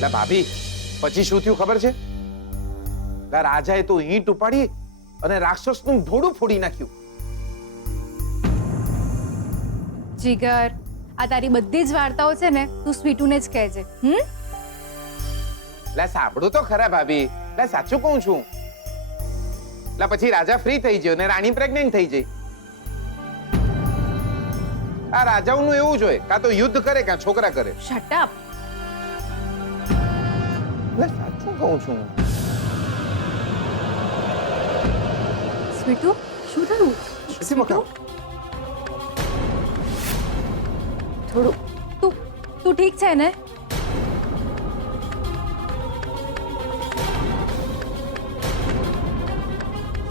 લે ભાભી, પછી શું થયું ખબર છે? લે રાજાએ તો ઈંટ ઉપાડી અને રાક્ષસનું ભોળું ફોડી નાખ્યું. જીગર, આ તારી બધી જ વાર્તાઓ છે ને તું સ્વીટુને જ કહેજે. લે સાંભળું તો ખરા ભાભી, લે સાચું કહું છું. લે પછી રાજા ફ્રી થઈ ગયો અને રાણી પ્રેગ્નેન્ટ થઈ ગઈ. આ રાજાઓનું એવું જ હોય, કાં તો યુદ્ધ કરે કાં છોકરા કરે. Shut up. લે સાચું કહું છું. સ્વીટુ, શું થયું? મકા થોડું તું તું ઠીક છે ને?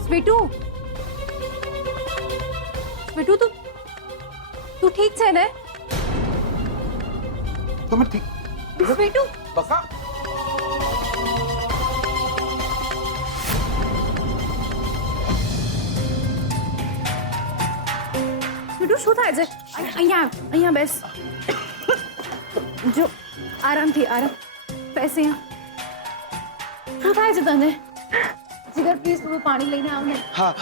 સ્વીટુ, સ્વીટુ, તું ઠીક છે ને? તમે ઠીક સ્વીટુ, બકા? સ્વીટુ, શું થાય છે? અહીંયા બેસ. જો આરામથી બેસ અહીંયા. શું થાય છે તને? જીગર, પ્લીઝ થોડું પાણી લઈને આવ ને. હા.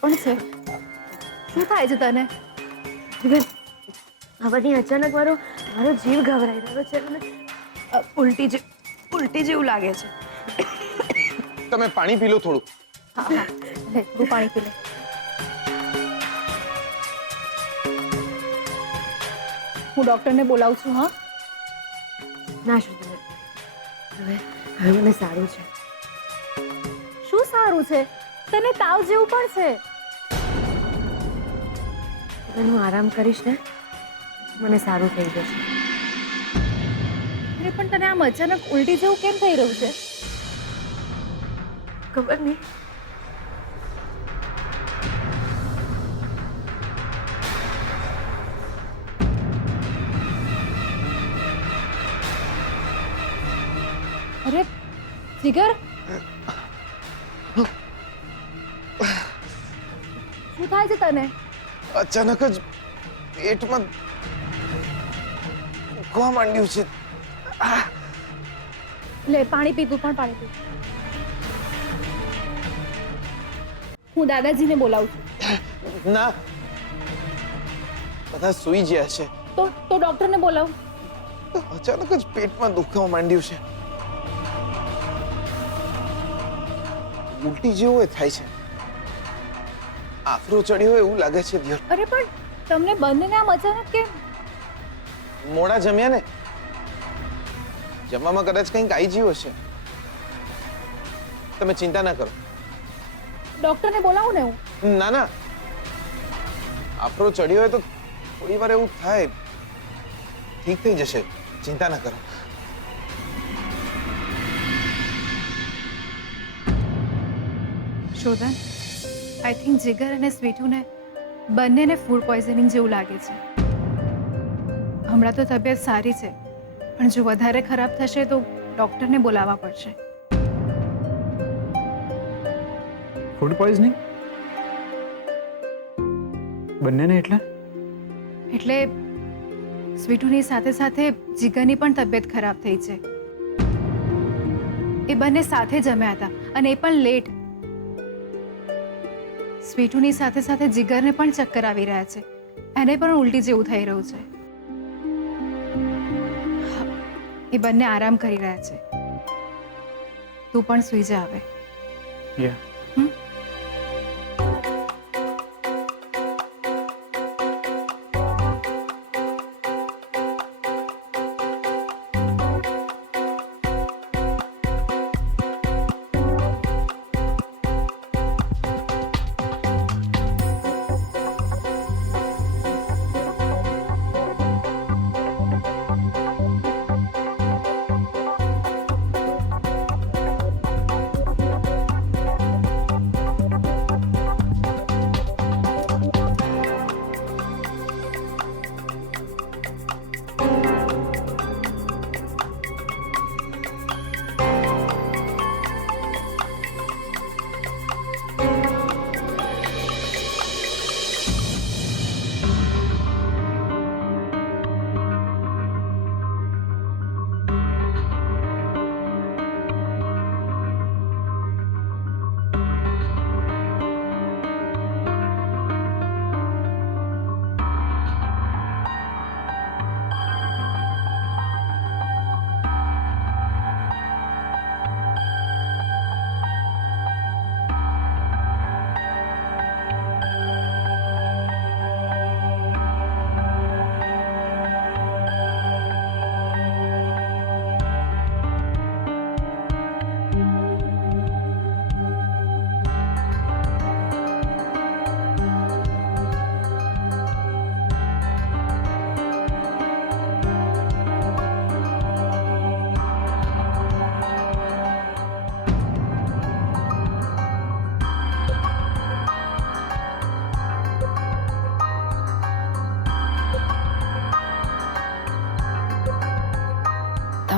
પણ છે શું થાય છે તને? જીગર, હવાની અચાનક મારો જીવ ઘબરાઈ રહ્યો છે અને ઉલટી જેવું લાગે છે. તમે પાણી પી લો થોડું. હા લે, તું પાણી પી લે. હું ડોક્ટરને બોલાવું છું. હા, ના શ્રુતિ, હવે મને સારું છે. શું સારું છે? તને તાવ જેવું પણ છે. હું આરામ કરીશ ને, મને સારું થઈ જશે. અરે પણ તને આમ અચાનક ઉલટી જેવું કેમ થઈ રહ્યું છે? ખબર નહીં. અરે જીગર, શું થાય છે તને? અચાનક જ પેટમાં દુખવા માંડ્યું છે. લે પાણી પી, તું પણ પાણી પી. હું દાદાજીને બોલાવું છું. ના, બધા સૂઈ ગયા છે. તો ડોક્ટરને બોલાવ. અચાનક જ પેટમાં દુખવા માંડ્યું છે. ઉલટી જેવું થાય છે. આફરો ચડ્યો હોય એવું લાગે છે. દિયર, અરે પણ તમને બંનેને આમ અચાનક કેમ? મોડા જમ્યા ને, જમવામાં કદાચ કંઈક આવી ગયું હશે. તમે ચિંતા ના કરો. ડોક્ટરને બોલાવું ને હું? ના ના, આફરો ચડ્યો હોય તો થોડી વાર એવું થાય, ઠીક થઈ જશે. ચિંતા ના કરો. શોધન, આઈ થિંક જીગર અને સ્વીટુને બંનેને ફૂડ પોઈઝનિંગ જેવું લાગે છે. હમણાં તો તબિયત સારી છે, પણ જો વધારે ખરાબ થશે તો ડોક્ટરને બોલાવવા પડશે. Food poisoning? બંનેને એટલે સ્વીટુની સાથે સાથે જીગરની પણ તબિયત ખરાબ થઈ છે. એ બંને સાથે જમ્યા હતા અને એ પણ લેટ. સ્વીટુની સાથે સાથે જીગરને પણ ચક્કર આવી રહ્યા છે. એને પણ ઉલટી જેવું થઈ રહ્યું છે. એ બંને આરામ કરી રહ્યા છે. તું પણ સૂઈ જા હવે. યા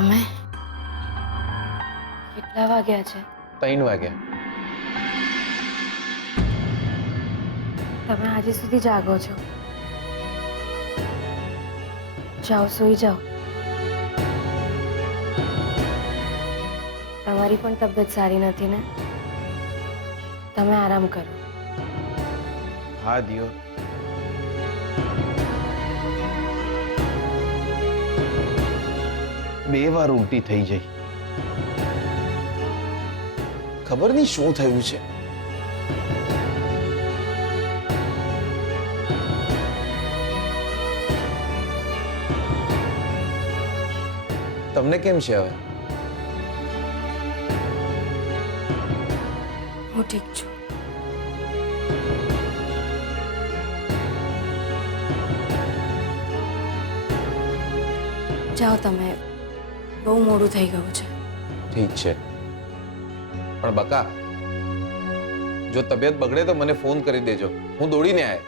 તમે કેટલા વાગ્યા છે? 3 વાગ્યા. તમે આજે સુધી જાગો છો? જાઓ, સૂઈ જાઓ. તમારી પણ તબિયત સારી નથી ને? તમે આરામ કરો. હા દિયો. બે વાર ઉલટી થઈ જઈ. ખબર નહીં શું થયું છે. તમને કેમ છે હવે? હું ઠીક છું. જાઓ તમે, બહુ મોડું થઈ ગયું છે. ઠીક છે, પણ બકા જો તબિયત બગડે તો મને ફોન કરી દેજો, હું દોડીને આવે.